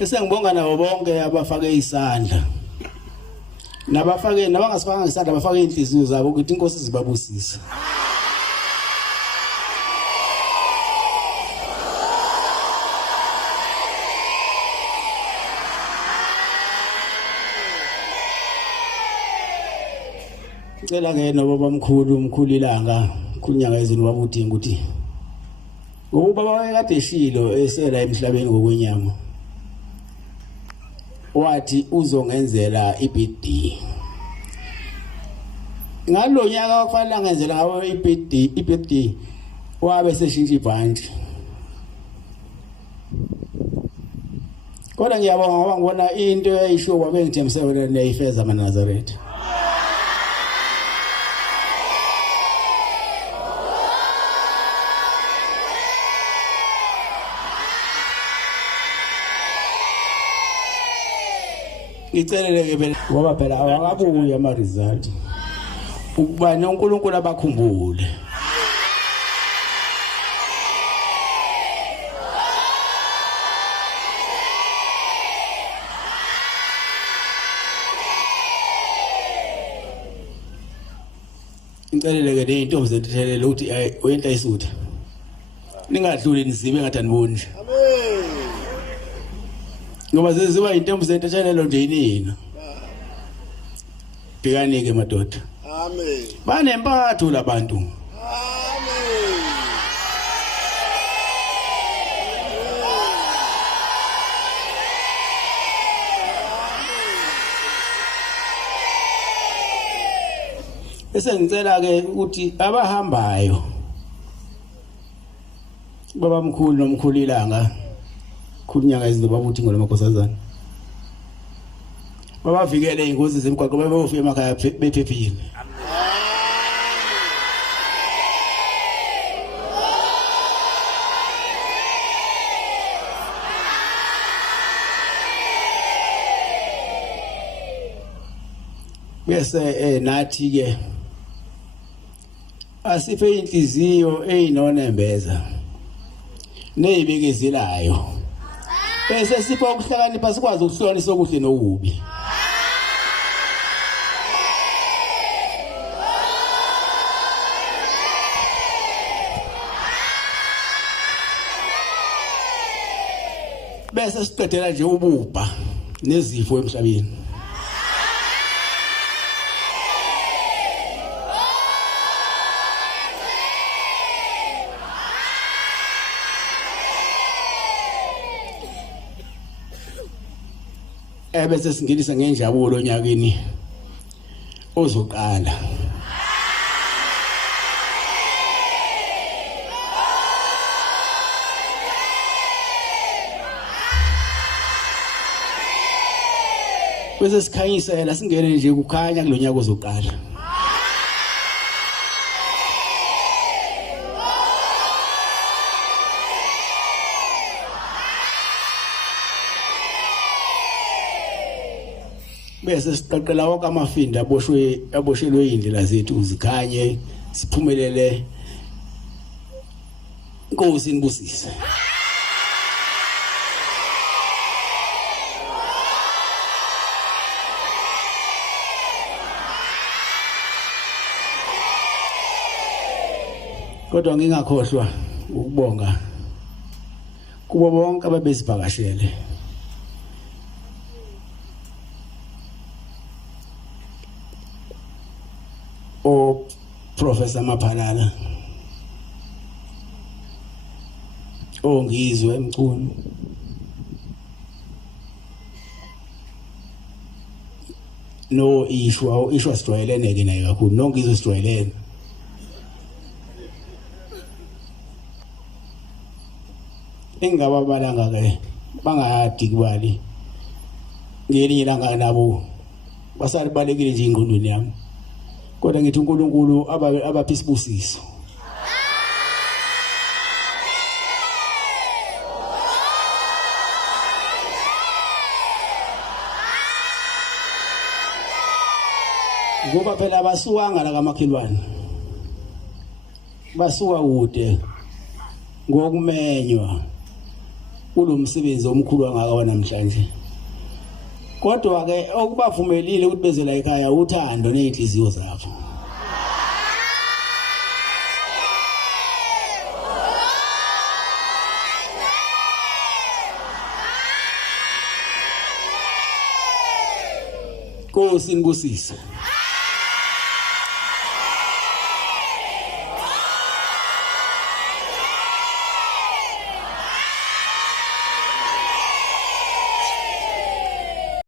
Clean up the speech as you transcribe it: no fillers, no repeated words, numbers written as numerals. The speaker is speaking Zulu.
Esengibonga nabo bonke abafake isandla. Nabafake nabangasifanga isandla abafake inhliziyo zabo ukuthi inkosi zibabusisa. Ngicela ke nobaba umkhulu ilanga kunyanga ezini wabudinga ukuthi ubaba wakade eshilo esela emhlabeni ngokwenyama wathi uzongenzela iBD ngalo nyaka kwafanele ngenzela ngawo iBD wabe seshintsha ibhanti kodwa ngiyabonga ngoba ngibona into eyisho kwabe ngithembiselwe neyifeza amaNazaretha. Icelele ke ngoba phela awakabuya ama result ukuba noNkulunkulu abakhumbule icelele ke le intombi zethelele ukuthi oyenta isutha ningadluli nizibe ngathi aniboni nje. Ngoba ziba intombi zethelelo nje inina. Bhekani ke madoda. Amen. Banempatho labantu. Amen. Bese ngicela ke ukuthi abahambayo baba mkhulu nomkhulu ilanga kunyanga izinto babuthi ngolo makhosazana babavikele ingozi zemgwaqo bayofika emakhaya bephephile. Bese nathi ke asiphe inhliziyo eyinonembeza neyibekezelayo bese sipha ukuhlakanipha sikwazi ukuhlonisa okuhle nokubi. Bese siqedela nje ububha nezifo emhlabeni. Bese singenisa ngenjabulo onyakeni ozoqala. Bese sikhanyisela singene nje kukhanya kulonyaka ozoqala. Bese siqaqela wonke amafinda aboshelwe indlela zethu uzikhanye siphumelele. Nkosi nibusise. Kodwa ngingakhohlwa ukubonga kubo bonke ababesivakashele. O Professor Maphalala, Ngizwe Mchunu, no ishwa sijwayelene ke naye kakhulu, no Ngizwe sijwayelene. Engaba balanga ke bangayadi kubali ngelinye ilanga nabo basalibalekile nje ingqondweni yami. Kodwa ngithi uNkulunkulu abaphi isibusiso. Ngoba phela abasuwanga la kamakhelwane. Basuka kude ngokumenywa kulomsebenzi omkhulu angaka namhlanje. Kodwa ke okubavumelile ukuthi beze la ekhaya uthando nezinhliziyo zabo. Nkosi ngusisa.